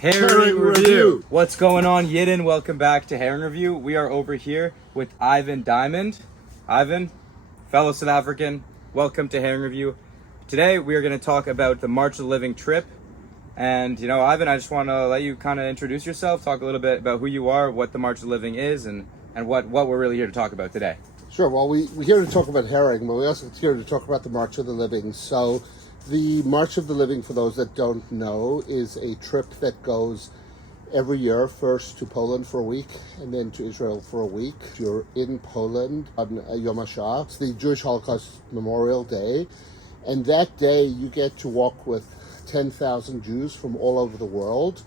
Herring Review. What's going on, Yidden? Welcome back to Herring Review. We are over here with Ivan Diamond. Ivan, fellow South African, welcome to Herring Review. Today we are going to talk about the March of the Living trip. And, Ivan, I just want to let you kind of introduce yourself, talk a little bit about who you are, what the March of the Living is, and what we're really here to talk about today. Sure. Well, we're here to talk about herring, but we're also here to talk about the March of the Living. So the March of the Living, for those that don't know, is a trip that goes every year, first to Poland for a week and then to Israel for a week. You're in Poland on Yom HaShoah. It's the Jewish Holocaust Memorial Day. And that day you get to walk with 10,000 Jews from all over the world,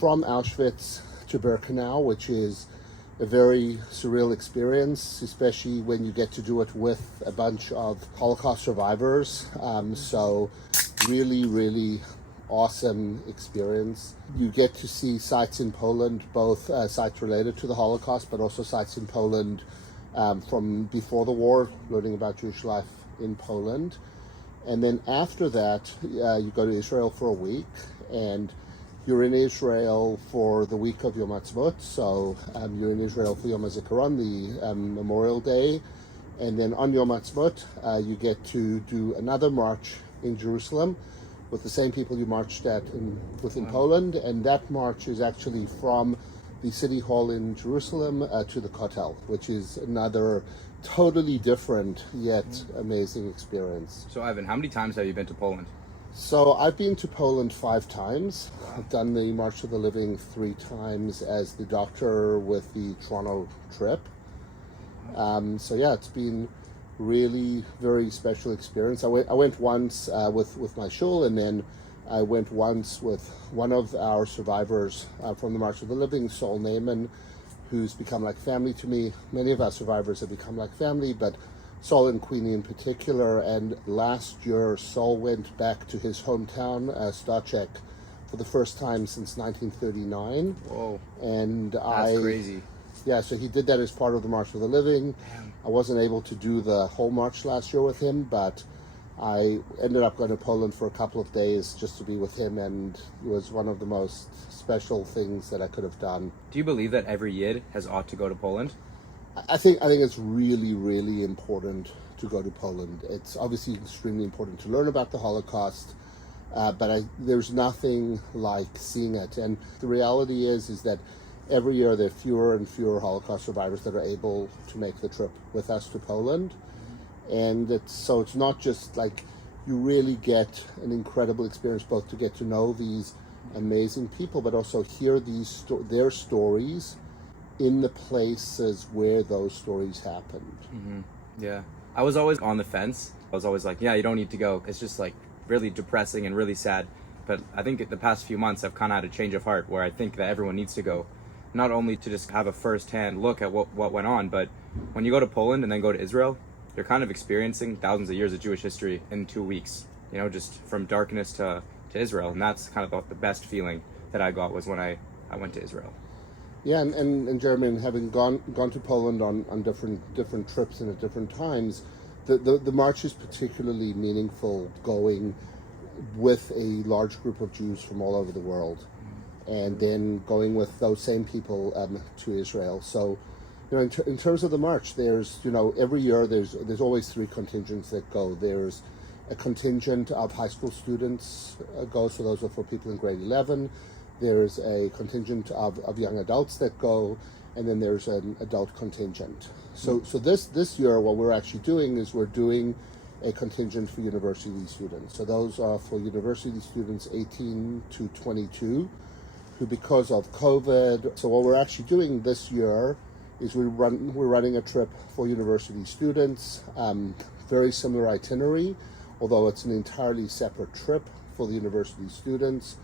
from Auschwitz to Birkenau, which is a very surreal experience, especially when you get to do it with a bunch of Holocaust survivors. So really, really awesome experience. You get to see sites in Poland, both sites related to the Holocaust, but also sites in Poland from before the war, learning about Jewish life in Poland. And then after that, you go to Israel for a week, and you're in Israel for the week of Yom Ha'atzmaut. So you're in Israel for Yom HaZikaron, the Memorial Day. And then on Yom Ha'atzmaut, you get to do another march in Jerusalem with the same people you marched at within Poland. And that march is actually from the City Hall in Jerusalem to the Kotel, which is another totally different yet amazing experience. So, Ivan, how many times have you been to Poland? So I've been to Poland 5 times. I've done the March of the Living 3 times as the doctor with the Toronto trip. So yeah, it's been really very special experience. I went once with my shul, and then I went once with one of our survivors from the March of the Living, Saul Naaman, who's become like family to me. Many of our survivors have become like family, but Saul and Queenie in particular. And last year, Saul went back to his hometown, Stachek, for the first time since 1939. Whoa. And that's crazy. Yeah, so he did that as part of the March of the Living. Damn. I wasn't able to do the whole march last year with him, but I ended up going to Poland for a couple of days just to be with him, and it was one of the most special things that I could have done. Do you believe that every Yid has ought to go to Poland? I think it's really, really important to go to Poland. It's obviously extremely important to learn about the Holocaust, but there's nothing like seeing it. And the reality is that every year there are fewer and fewer Holocaust survivors that are able to make the trip with us to Poland. And it's not just like you really get an incredible experience, both to get to know these amazing people, but also hear their stories in the places where those stories happened. Mm-hmm. Yeah. I was always on the fence. I was always like, yeah, you don't need to go. It's just like really depressing and really sad. But I think the past few months I've kind of had a change of heart where I think that everyone needs to go, not only to just have a first-hand look at what went on, but when you go to Poland and then go to Israel, you're kind of experiencing thousands of years of Jewish history in 2 weeks, just from darkness to Israel. And that's kind of the best feeling that I got was when I went to Israel. Yeah, and Jeremy, having gone to Poland on different trips and at different times, the march is particularly meaningful going with a large group of Jews from all over the world, and then going with those same people to Israel. So, in terms of the march, there's every year there's always 3 contingents that go. There's a contingent of high school students go, so those are for people in grade 11. There's a contingent of young adults that go, and then there's an adult contingent. So this year, what we're actually doing is we're doing a contingent for university students. So those are for university students 18 to 22, who because of COVID. So what we're actually doing this year is we're running a trip for university students, very similar itinerary, although it's an entirely separate trip for the university students.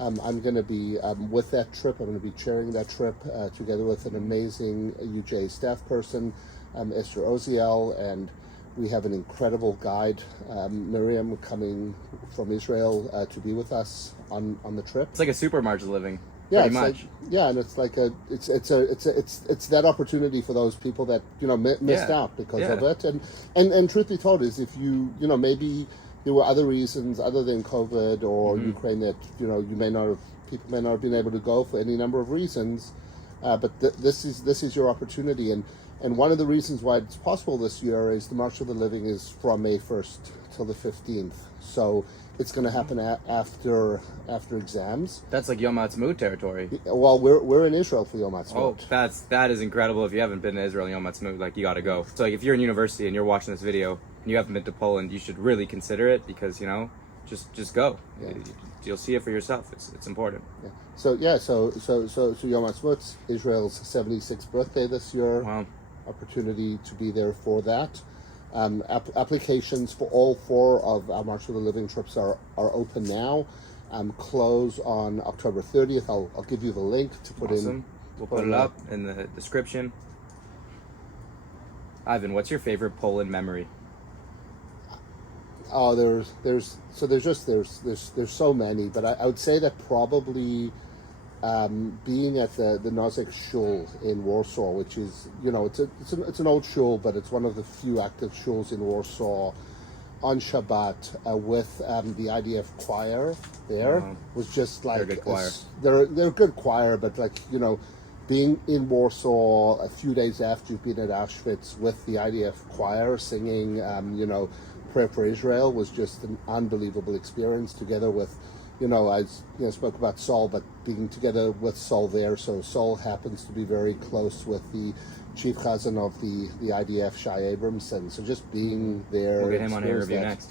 I'm going to be with that trip. I'm going to be chairing that trip together with an amazing UJ staff person, Esther Oziel, and we have an incredible guide, Miriam, coming from Israel to be with us on the trip. It's like a super March of the Living. Yeah, pretty much. And it's like it's that opportunity for those people that missed out because of it. And truth be told, is if you maybe there were other reasons other than COVID or Ukraine that people may not have been able to go for any number of reasons. But this is your opportunity, and one of the reasons why it's possible this year is the March of the Living is from May 1st till the 15th. So it's going to happen after exams. That's like Yom Ha'atzmaut territory. Well, we're in Israel for Yom Ha'atzmaut. Oh, that is incredible. If you haven't been to Israel Yom Ha'atzmaut, like, you got to go. So like, if you're in university and you're watching this video and you haven't been to Poland, you should really consider it, because just go. Yeah. You'll see it for yourself. It's important. Yeah. So Yom Ha'atzmaut, Israel's 76th birthday this year. Wow. Opportunity to be there for that. Applications for all 4 of our March of the Living trips are open now. Close on October 30th. I'll give you the link to put in. We'll put it up in the description. Ivan, what's your favorite Poland memory? Oh, there's so many, but I would say that probably being at the Nozick Shul in Warsaw, which is it's an old shul, but it's one of the few active shuls in Warsaw, on Shabbat with the IDF choir there was just like they're a good choir. They're a good choir, but being in Warsaw a few days after you've been at Auschwitz with the IDF choir singing Prayer for Israel was just an unbelievable experience, together with I spoke about Saul, but being together with Saul there. So Saul happens to be very close with the chief cousin of the IDF, Shai Abramson. So just being there. We'll get him on Hair Review next.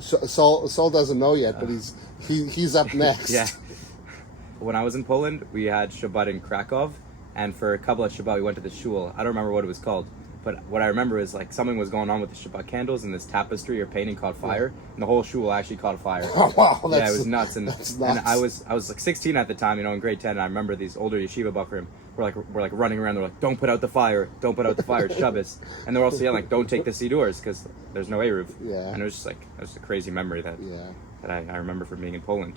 So, Saul doesn't know yet, but he's up next. Yeah. When I was in Poland, we had Shabbat in Krakow, and for a couple of Shabbat, we went to the shul. I don't remember what it was called, but what I remember is like something was going on with the Shabbat candles, and this tapestry or painting caught fire, and the whole shul actually caught fire. Oh, wow, yeah, it was nuts. And, that's and nuts. I was like 16 at the time, in grade 10. And I remember these older yeshiva buckrim were like running around. They're like, "Don't put out the fire! Don't put out the fire! It's Shabbos!" And they're also yelling like, "Don't take the sidurs because there's no Eruv." Yeah. And it was just like a crazy memory that Yeah. I remember from being in Poland.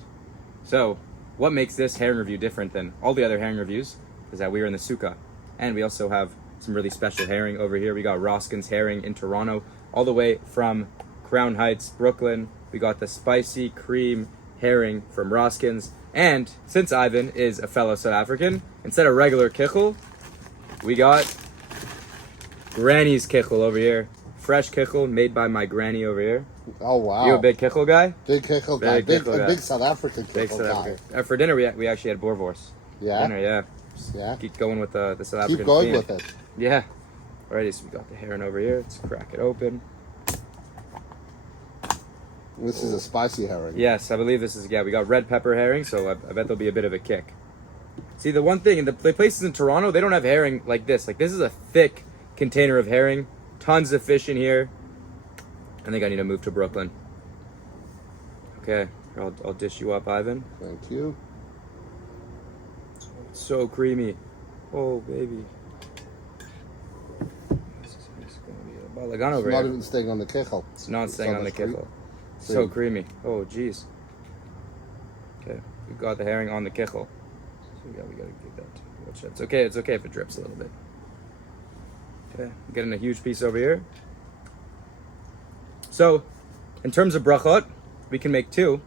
So, what makes this herring review different than all the other herring reviews is that we are in the Sukkah, and we also have some really special herring over here. We got Roskin's herring in Toronto, all the way from Crown Heights, Brooklyn. We got the spicy cream herring from Roskin's. And since Ivan is a fellow South African, instead of regular kichel, we got Granny's kichel over here. Fresh kichel made by my granny over here. Oh, wow. You a big kichel guy? Big kichel guy. Big kichel guy. Big South African Big kichel South guy. African. For dinner, we actually had boerewors. Yeah? Dinner, yeah. Yeah. Keep going with the South African Keep going theme. with it. Yeah. Alrighty, so we got the herring over here. Let's crack it open. This is a spicy herring. Yes, I believe this is, we got red pepper herring, so I bet there'll be a bit of a kick. See, the one thing, in the places in Toronto, they don't have herring like this. Like, this is a thick container of herring. Tons of fish in here. I think I need to move to Brooklyn. Okay, I'll dish you up, Ivan. Thank you. So creamy. Oh, baby. This is going to be a balagan over It's not here. even staying on the kichel. It's not staying on the cream. kichel. So creamy. Oh, jeez. Okay, we got the herring on the kichel. So we gotta give that. Watch that. It's okay if it drips a little bit. Okay, I'm getting a huge piece over here. So, in terms of brachot, we can make 2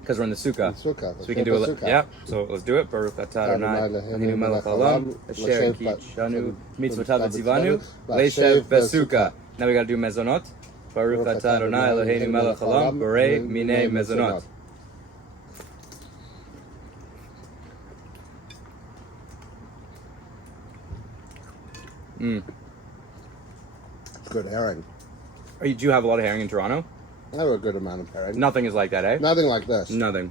because we're in the sukkah. The sukkah. So we can do it. Yeah. So let's do it. Baruch atah Adonai Eloheinu melech haolam asher kitshanu mitzvotav v'tzivanu leishev besukkah. Now we gotta do mezonot. Baruch atah Adonai Eloheinu melech haolam borei minei mezonot. It's good herring. Do you have a lot of herring in Toronto? I have a good amount of herring. Nothing is like that, eh? Nothing like this. Nothing.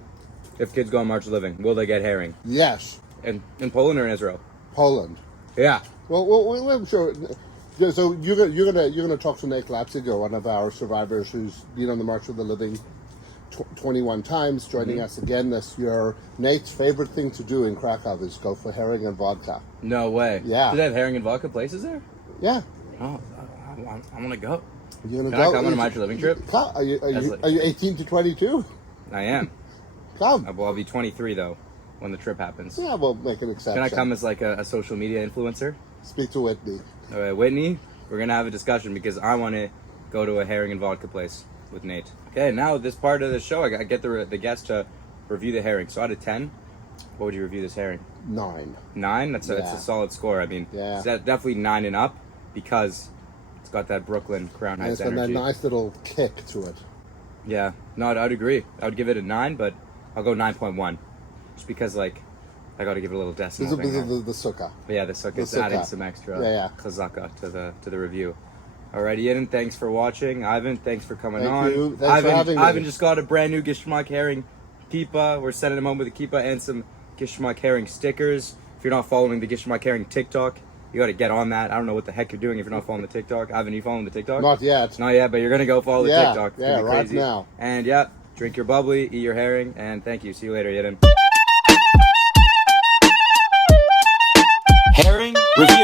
If kids go on March of Living, will they get herring? Yes. In Poland or in Israel? Poland. Yeah. Well, I'm sure. Yeah, so you're gonna talk to Nate Lapsiger, one of our survivors who's been on the March of the Living 21 times, joining us again this year. Nate's favorite thing to do in Krakow is go for herring and vodka. No way. Yeah. Do they have herring and vodka places there? Yeah. Oh, I want to go. You're gonna Can go? I come on a March of Living trip? Are you 18 to 22? I am. Come. Well, I'll be 23 though when the trip happens. Yeah, we'll make an exception. Can I come as like a social media influencer? Speak to Whitney. All right, Whitney, we're gonna have a discussion because I want to go to a herring and vodka place. with Nate. Okay, now this part of the show, I get the guest to review the herring. So out of 10, what would you review this herring? 9. 9? That's Yeah. a solid score. I mean, Yeah. it's definitely 9 and up because it's got that Brooklyn Crown And Heights it's got that energy. nice little kick to it. Yeah, no, I'd agree. I would give it a 9, but I'll go 9.1, just because like I got to give it a little decimal. This is thing there. the sukkah. But yeah, the sukkah's The sukkah. adding some extra Yeah. chazaka to the review. Alrighty, Eden, thanks for watching. Ivan, thanks for coming Thank on. you. Thanks for Ivan, having me. Ivan just got a brand new Gishmak herring kippa. We're sending him home with a kippa and some Gishmak herring stickers. If you're not following the Gishmak herring TikTok, you got to get on that. I don't know what the heck you're doing if you're not following the TikTok. Ivan, you following the TikTok? Not yet. Not yet, but you're gonna go follow the Yeah, TikTok. It's yeah, gonna be right crazy. now. And yeah, drink your bubbly, eat your herring, and thank you. See you later, Eden. Herring review.